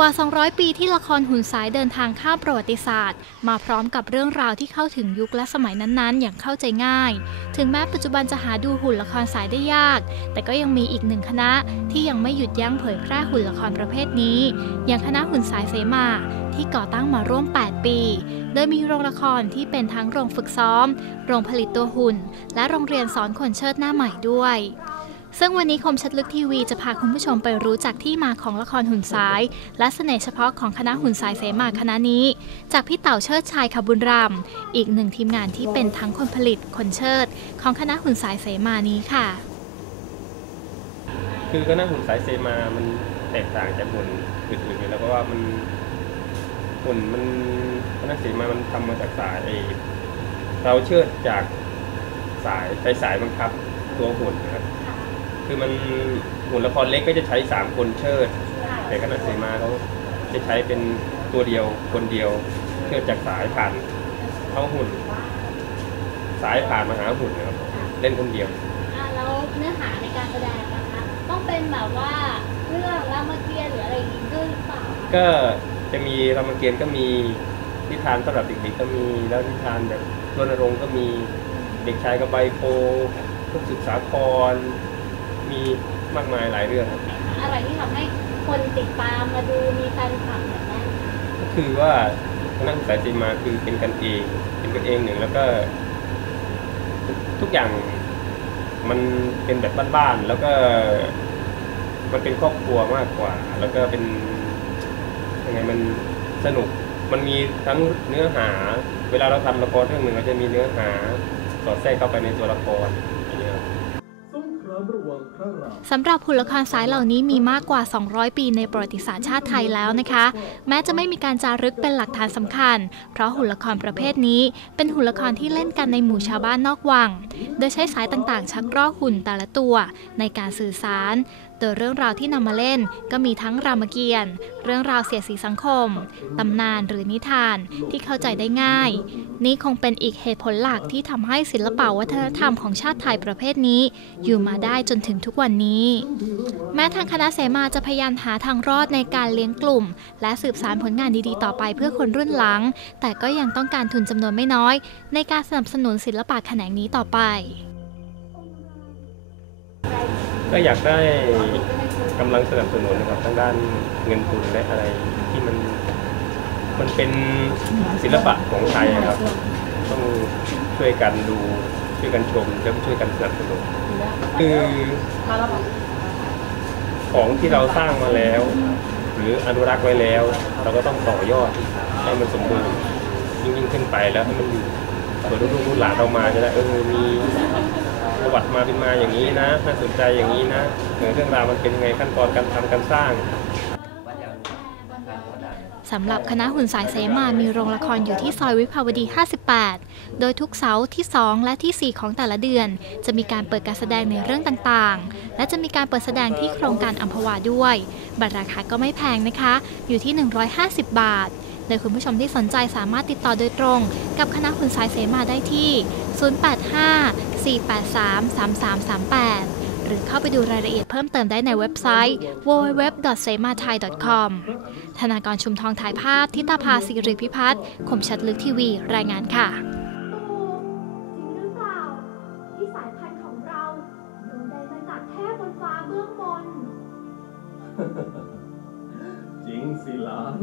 กว่า 200 ปีที่ละครหุ่นสายเดินทางข้ามประวัติศาสตร์ มาพร้อมกับเรื่องราวที่เข้าถึงยุคและสมัยนั้นๆ อย่างเข้าใจง่าย ถึงแม้ปัจจุบันจะหาดูหุ่นละครสายได้ยาก แต่ก็ยังมีอีกหนึ่งคณะที่ยังไม่หยุดยั้งเผยแพร่หุ่นละครประเภทนี้ อย่างคณะหุ่นสายเสมาที่ก่อตั้งมาร่วม 8 ปี โดยมีโรงละครที่เป็นทั้งโรงฝึกซ้อม โรงผลิตตัวหุ่น และโรงเรียนสอนคนเชิดหน้าใหม่ด้วย ซึ่งวันนี้คมชัดลึกทีวีจะพาคุณผู้ชมไปรู้จักที่มาของละครหุ่นสาย และเสน่ห์เฉพาะของคณะหุ่นสายเสมาคณะนี้ จากพี่เต่าเชิดชัยขบุญรำอีกหนึ่งทีมงานที่เป็นทั้งคนผลิตคนเชิด ของคณะหุ่นสายเสมานี้ค่ะ คือคณะหุ่นสายเซมามันแตกต่างจากหุ่นอื่นๆอยู่แล้วเพราะว่ามันหุ่นมันคณะเสมามันทำมาจากสายไอ้เราเชิดจากสายใช้สายบังคับตัวหุ่นนะครับ คือมันหุ่นละครเล็กก็จะใช้สามคนเชิด แต่คณะเสมาเขาจะใช้เป็นตัวเดียวคนเดียวเชิดจากสายผ่านเข้าหุ่น สายผ่านมาหาหุ่นนะครับเล่นคนเดียวอ่าแล้วเนื้อหาในการแสดงนะคะต้องเป็นแบบว่าเรื่องรามเกียรติ์หรืออะไรอย่างนี้ด้วยหรือเปล่าก็จะมีรามเกียรติ์ก็มีนิทานสำหรับเด็กๆก็มีแล้วนิทานแบบรณรงค์ก็มีเด็กชายกับใบโพทุกศึกษาคร มีมากมายหลายเรื่องครับอะไรที่ทำให้คนติดตามมาดูมีแฟนคลับแบบนั้นก็คือว่าคณะสายสีมาคือเป็นกันเองเป็นกันเองหนึ่งแล้วก็ ทุกอย่างมันเป็นแบบบ้านๆแล้วก็มันเป็นครอบครัวมากกว่า แล้วก็เป็นยังไงมันสนุก มันมีทั้งเนื้อหา เวลาเราทำละครเรื่องหนึ่งเราจะมีเนื้อหาสอดแทรกเข้าไปในตัวละคร สำหรับหุ่นละครสายเหล่านี้มีมากกว่า 200 ปีในประวัติศาสตร์ชาติไทยแล้วนะคะ แม้จะไม่มีการจารึกเป็นหลักฐานสำคัญ เพราะหุ่นละครประเภทนี้ เป็นหุ่นละครที่เล่นกันในหมู่ชาวบ้านนอกวัง โดยใช้สายต่างๆ ชักรอกหุ่นแต่ละตัว ในการสื่อสาร โดยเรื่องราวที่นำมาเล่นก็มีทั้งรามเกียรติ์เรื่องราวเสียดสีสังคม ตำนานหรือนิทานที่เข้าใจได้ง่าย นี่คงเป็นอีกเหตุผลหลักที่ทำให้ศิลปวัฒนธรรมของชาติไทยประเภทนี้ อยู่มาได้จนถึงทุกวันนี้ แม้ทางคณะเสมาจะพยายามหาทางรอดในการเลี้ยงกลุ่ม และสืบสานผลงานดีๆต่อไปเพื่อคนรุ่นหลัง แต่ก็ยังต้องการทุนจำนวนไม่น้อย ในการสนับสนุนศิลปะแขนงนี้ต่อไป ก็อยากได้กำลังสนับสนุนนะครับทั้งด้านเงินทุนและอะไรที่มันมันเป็นศิลปะของไทยอะครับ ต้องช่วยกันดูช่วยกันชมแล้วก็ช่วยกันสนับสนุนคือของที่เราสร้างมาแล้ว หรืออนุรักษ์ไว้แล้ว เราก็ต้องต่อยอดให้มันสมบูรณ์ยิ่งยิ่งขึ้นไปแล้วให้มันอยู่ เผื่อลูกๆรุ่นหลานเรามาจะได้เออมีประวัติมาเป็นมาอย่างนี้นะน่าสนใจอย่างนี้นะเรื่องราวมันเป็นยังไงขั้นตอนการทำการสร้างสำหรับคณะหุ่นสายเสมา มีโรงละครอยู่ที่ซอยวิภาวดี 58 โดยทุกเสาร์ที่ 2 และที่ 4 ของแต่ละเดือน จะมีการเปิดการแสดงในเรื่องต่างๆ และจะมีการเปิดแสดงที่โครงการอัมพวาด้วย บัตรราคาก็ไม่แพงนะคะ อยู่ที่ 150 บาท โดยคุณผู้ชมที่สนใจสามารถติดต่อโดยตรง กับคณะหุ่นสายเสมาได้ที่ 085-483-3338 หรือเข้าไปดูรายละเอียดเพิ่มเติมได้ในเว็บไซต์ www.semathai.com ธนากรชุมทองถ่ายภาพ ทิตาภาสิริพิพัฒน์คมชัดลึกทีวี รายงานค่ะจริงหรือเปล่าที่สายพันธ์ของเราโดนใดมาจากเทพบนฟ้าเบื้องบนจริงสิหลาน